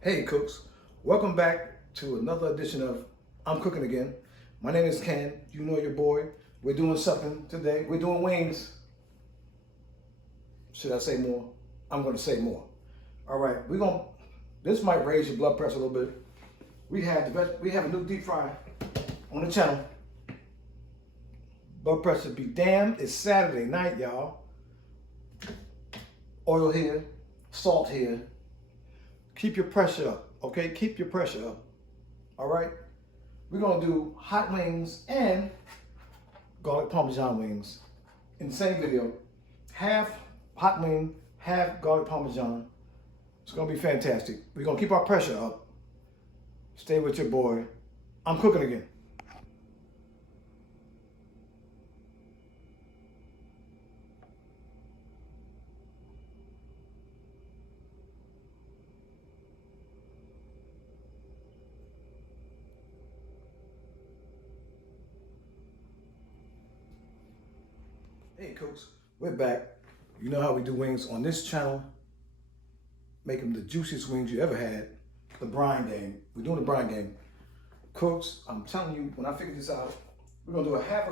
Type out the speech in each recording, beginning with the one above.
Hey cooks, welcome back to another edition of I'm Cooking Again. My name is Ken, you know your boy. We're doing something today. We're doing wings. Should I say more? I'm gonna say more. All right, this might raise your blood pressure a little bit. We have a new deep fry on the channel. Blood pressure be damned, it's Saturday night, y'all. Oil here, salt here. Keep your pressure up, okay? Keep your pressure up, all right? We're gonna do hot wings and garlic Parmesan wings in the same video. Half hot wing, half garlic Parmesan. It's gonna be fantastic. We're gonna keep our pressure up. Stay with your boy. I'm cooking again. Hey cooks, we're back. You know how we do wings on this channel. Make them the juiciest wings you ever had. The brine game. We're doing the brine game. Cooks, I'm telling you, when I figured this out, we're gonna do half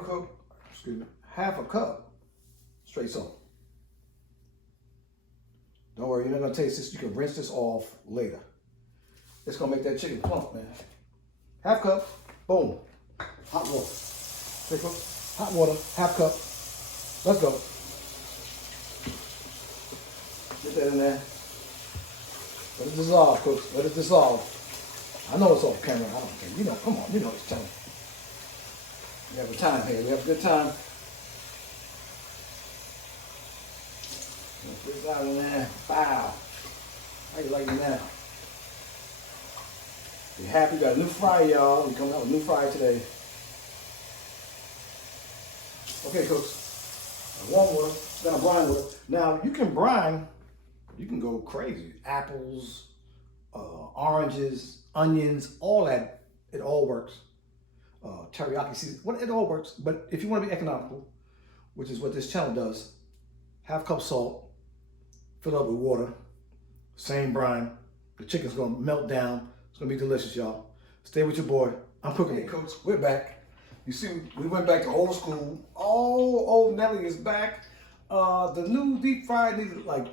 a cup straight salt. Don't worry, you're not gonna taste this. You can rinse this off later. It's gonna make that chicken plump, man. Half cup, boom. Hot water. Okay, cooks? Hot water, half cup. Let's go. Get that in there. Let it dissolve, cooks. Let it dissolve. I know it's off camera. I don't care. You know, come on. You know it's time. We have a time here. We have a good time. Put this out in there. Wow. How you like it now? Be happy. We got a new fry, y'all. We coming out with a new fry today. Okay, cooks. Warm water, then I brine water. Now you can brine, you can go crazy. Apples, oranges, onions, all that, it all works. Teriyaki season, it all works. But if you want to be economical, which is what this channel does, half cup salt, fill up with water, same brine. The chicken's gonna melt down. It's gonna be delicious, y'all. Stay with your boy. I'm cooking it, cooks. We're back. You see, we went back to old school. Oh, old Nelly is back. The new deep fry needed like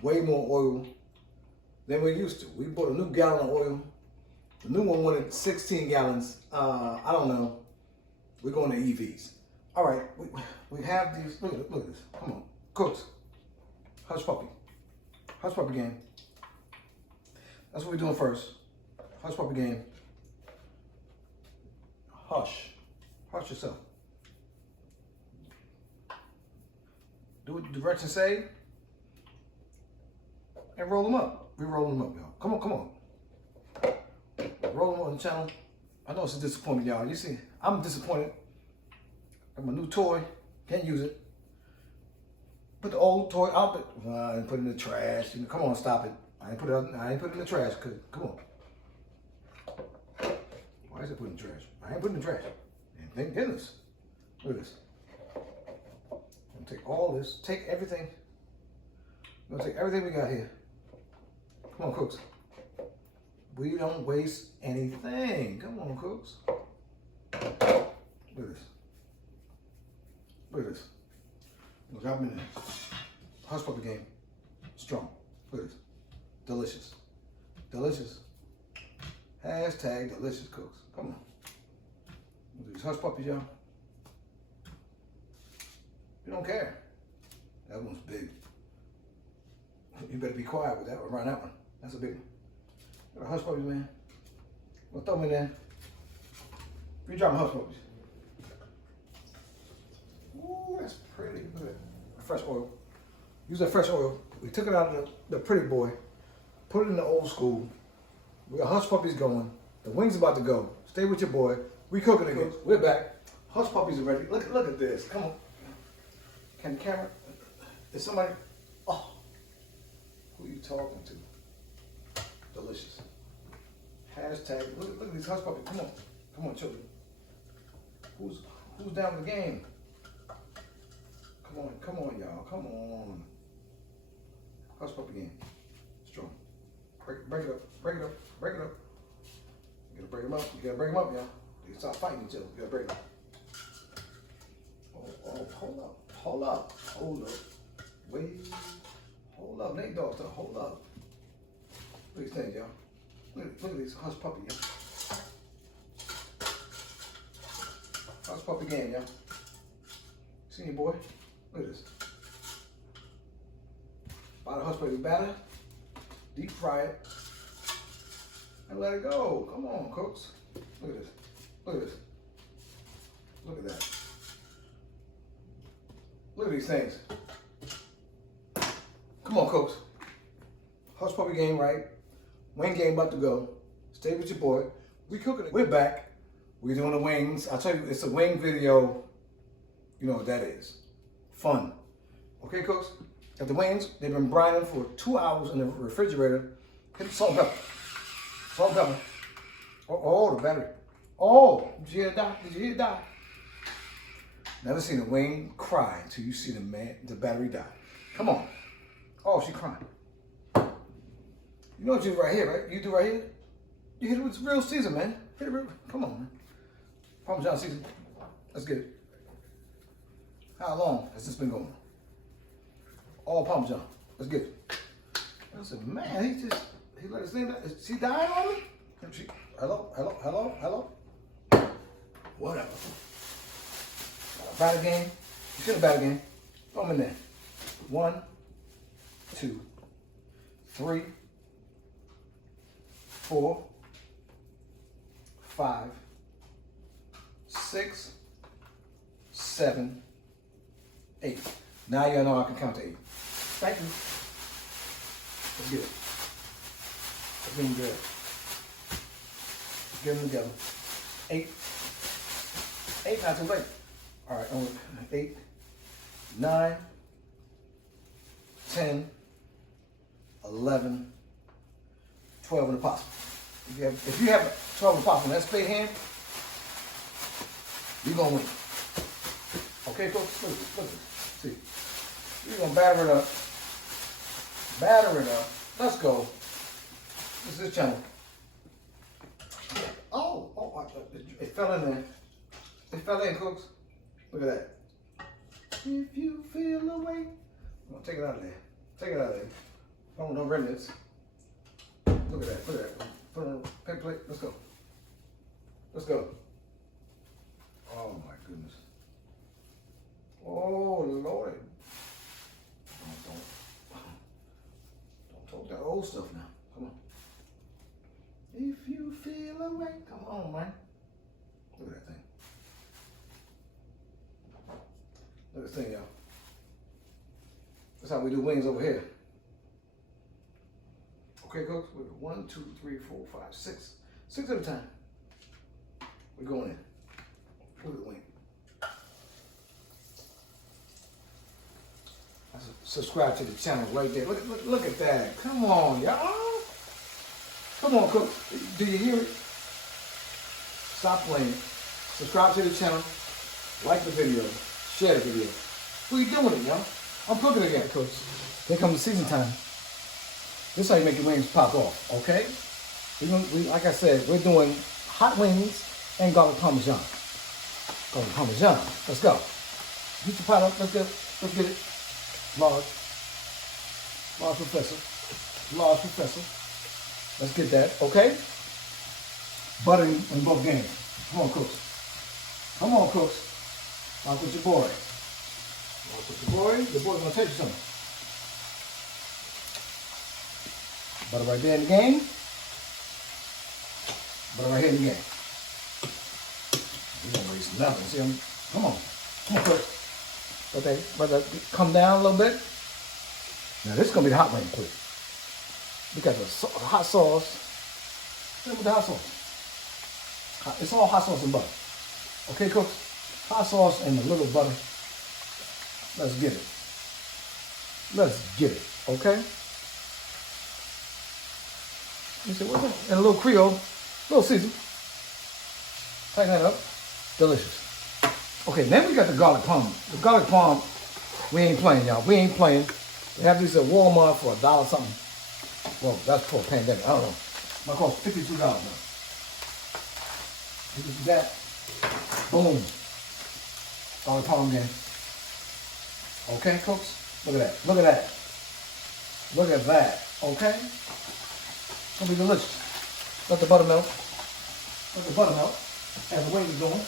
way more oil than we used to. We bought a new gallon of oil. The new one wanted 16 gallons. I don't know. We're going to EVs. All right, we have these. Look at this. Come on, cooks. Hush puppy. Hush puppy game. That's what we're doing first. Hush puppy game. Hush. Hush yourself. Do what the directions say. And roll them up. We roll them up, y'all. Come on, come on. Roll them on the channel. I know it's a disappointment, y'all. You see, I'm disappointed. I have my new toy. Can't use it. Put the old toy out. I didn't put it in the trash. Come on, stop it. I ain't put it in the trash. Come on. Why is it put in the trash? I ain't putting it in the trash. And thank goodness. Look at this. I'm gonna take all this, take everything. I'm gonna take everything we got here. Come on, cooks. We don't waste anything. Come on, cooks. Look at this. Look at this. Look, I'm in the hush puppy game. Strong. Look at this. Delicious. Delicious. Hashtag delicious cooks. Come on. These hush puppies, y'all. You don't care. That one's big. You better be quiet with that one, around that one. That's a big one. Got a hush puppies, man. Well, throw them in there. You drop my hush puppies. Ooh, that's pretty good. Fresh oil. Use that fresh oil. We took it out of the pretty boy, put it in the old school. We got hush puppies going. The wings about to go. Stay with your boy. We cooking again. We're back. Hush puppies are ready. Look at this. Come on. Can the camera? Is somebody? Oh, who are you talking to? Delicious. Hashtag. Look at these hush puppies. Come on, children. Who's down with the game? Come on, y'all. Come on. Hush puppy game. Strong. Break it up. Break it up. Break it up. You gotta break them up. You gotta break them up, y'all. They stop fighting each other. You gotta break them up. Oh, hold up. Hold up. Hold up. Wait. Hold up. Nate Dogg, hold up. Look at these things, y'all. Look at this hush puppy, y'all. Hush puppy game, y'all. See your boy? Look at this. Buy the hush puppy batter, deep fry it, and let it go. Come on, cooks. Look at this. Look at this. Look at that. Look at these things. Come on, cooks. Hush puppy game, right? Wing game about to go. Stay with your boy. We cooking it. We're back. We're doing the wings. I'll tell you, it's a wing video. You know what that is. Fun. Okay, cooks? Got the wings. They've been brining for 2 hours in the refrigerator. Hit the salt and pepper. Salt and pepper. Oh, the battery. Oh, did you hear it die? Did you hear it die? Never seen a wing cry until you see the battery die. Come on. Oh, she crying. You know what you do right here, right? You do right here? You hit it with real season, man. Hit it real. Come on, man. Parmesan season. Let's get it. How long has this been going? All Parmesan. Let's get it. I said, man, he let his thing die. Is she dying on me? Hello? Whatever. Batter game. You see the batter game? Throw them in there. 1, 2, 3, 4, 5, 6, 7, 8. Now you know I can count to 8. Thank you. Let's get it. Let's get them good. Let's get them together. 8. 8, not too late. All right, 8, 9, 10, 11, 12 in the possum. If you have 12 in the possum, that's spade hand, you're going to win. Okay, folks? Look at this. See. You're going to batter it up. Batter it up. Let's go. This is the channel. Oh, it fell in there. It fell in, cooks. Look at that. If you feel the way. I'm going to take it out of there. Take it out of there. Oh, no remnants. Look at that. Put it on a plate. Let's go. Let's go. Oh, my goodness. Oh, Lord. Don't talk that old stuff now. Come on. If you feel the way. Come on, man. Look at that thing. Look at this thing, y'all. That's how we do wings over here. Okay, folks? We're 1, 2, 3, 4, 5, 6. 6 at a time. We're going in. Look at the wing. Subscribe to the channel right there. Look at that. Come on, y'all. Come on, cook. Do you hear it? Stop playing. Subscribe to the channel. Like the video. Share the video. What are you doing it, y'all? I'm cooking again, cooks. Here comes the season time. This is how you make your wings pop off, okay? Like I said, we're doing hot wings and garlic Parmesan. Garlic Parmesan. Let's go. Heat the pot up. Let's get it. Large professor. Let's get that, okay? Butter in both games. Come on, cooks. Come on, cooks. Walk with your boy. Walk with your boy. Your boy's gonna tell you something. Butter right there in the game. Butter right here in the game. We're gonna waste nothing. See, come on, cooks. Okay, brother, come down a little bit. Now this is gonna be the hot wing, quick. We got the hot sauce. Look at the hot sauce. It's all hot sauce and butter. Okay, cooks? Hot sauce and a little butter. Let's get it. Let's get it, okay? You say, what's that? And a little Creole, a little season. Tighten that up. Delicious. Okay, then we got the garlic palm. The garlic palm, we ain't playing, y'all. We ain't playing. We have these at Walmart for $1 something. Well, that's for a pandemic. I don't know. Might cost $52 though. You can do that. Boom. Garlic parm again. Okay, cooks? Look at that. Look at that. Look at that. Okay? It's gonna be delicious. Let the butter melt. Let the butter melt as the wings are going.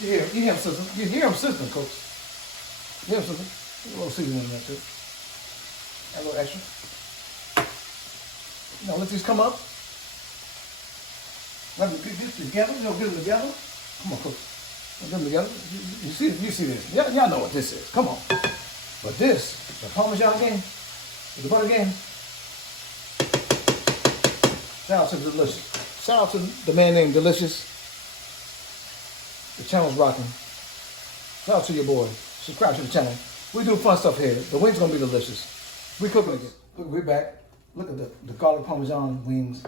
You hear them sizzling. You hear them sizzling, cooks. You hear them sizzling. A little seasoning in there too. Add a little extra. Now let these come up. Let me get this together. You know, get them together. Come on, cooks. Get them together. You see this. Y'all know what this is. Come on. But this, the Parmesan game, the butter game. Shout out to Delicious. Shout out to the man named Delicious. The channel's rocking. Shout out to your boy. Subscribe to the channel. We do fun stuff here. The wings gonna be delicious. We cooking again. Look, we're back. Look at the garlic Parmesan wings.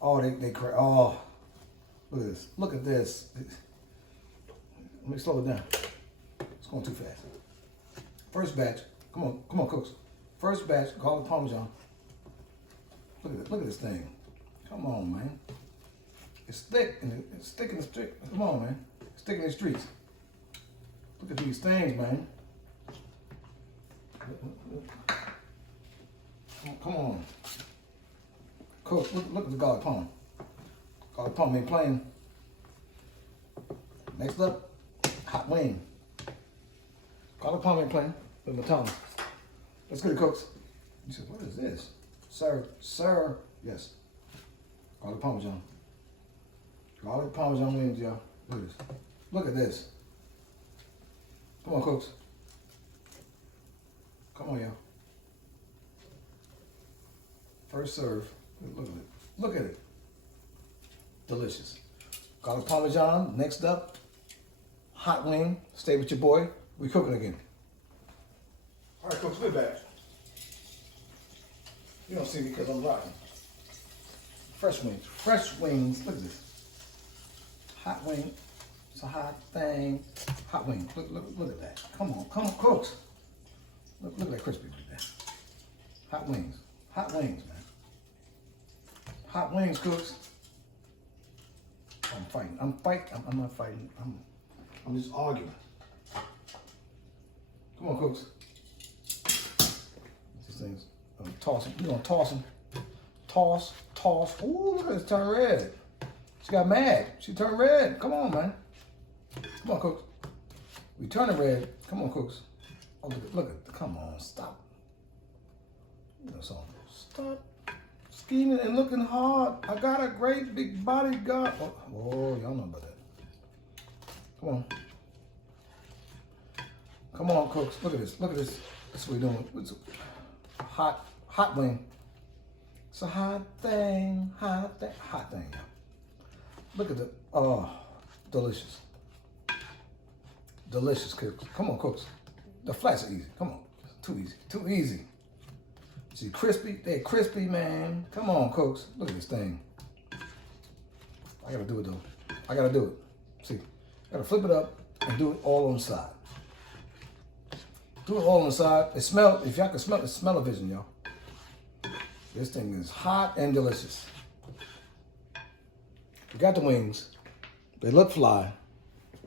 Oh, they crack. Oh, look at this. Look at this. Let me slow it down. It's going too fast. First batch. Come on, cooks. First batch garlic Parmesan. Look at this thing. Come on, man. It's thick and it's thick in the street. Come on, man. It's thick in the streets. Look at these things, man. Come on. Cook, look at the garlic parm. Garlic parm ain't playing. Next up, hot wing. Garlic parm ain't playing with my tongue. Let's get it, cooks. You said, what is this? Sir. Yes. Garlic Parmesan. Garlic Parmesan wings, y'all. Look at this. Look at this. Come on, cooks. Come on, y'all. First serve. Look at it. Look at it. Delicious. Garlic Parmesan. Next up, hot wing. Stay with your boy. We cooking again. All right, cooks, we're back. You don't see me because I'm rocking. Fresh wings. Fresh wings. Look at this. Hot wing. It's a hot thing. Hot wing. Look at that. Come on, cooks. Look at that crispy right there. Hot wings. Hot wings, man. Hot wings, cooks. I'm fighting. I'm not fighting. I'm just arguing. Come on, cooks. These things. I'm tossing. We're gonna toss them. Toss. Ooh, look at this, turn red. She got mad. She turned red. Come on, man. Come on, cooks. We turn it red. Come on, cooks. Oh, look at. Come on, stop. Stop scheming and looking hard. I got a great big bodyguard. Oh, y'all know about that. Come on. Come on, cooks. Look at this. Look at this. That's what we're doing. It's a hot wing. It's a hot thing. Hot thing. Look at the, delicious. Delicious, cooks. Come on, cooks. The flats are easy. Come on. Too easy. See, crispy. They're crispy, man. Come on, cooks. Look at this thing. I gotta do it, though. I gotta do it. See, I gotta flip it up and do it all on the side. Do it all on the side. It smells, if y'all can smell it, smell-o-vision, y'all. This thing is hot and delicious. We got the wings. They look fly.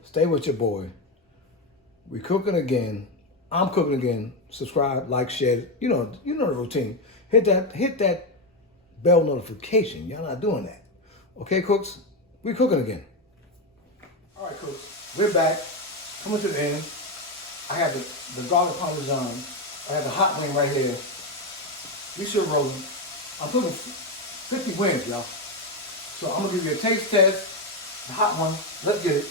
Stay with your boy. We cooking again. I'm cooking again. Subscribe, like, share. You know the routine. Hit that bell notification. Y'all not doing that. Okay, cooks? We cooking again. All right, cooks. We're back. Coming to the end. I have the garlic Parmesan. I have the hot wing right here. We still rolling. I'm cooking 50 wings, y'all. So I'm gonna give you a taste test. The hot one. Let's get it.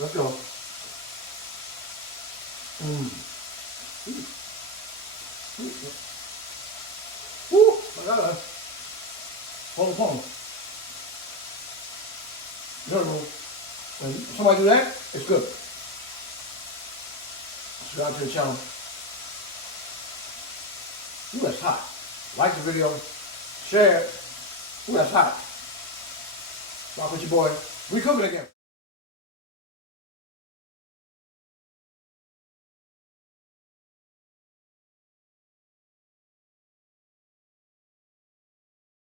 Let's go. Woo! I got it. Hold on. No. When somebody do that, it's good. Subscribe to the channel. Ooh, that's hot. Like the video. Share it. Ooh, that's hot. Rock with your boy. We cooking again.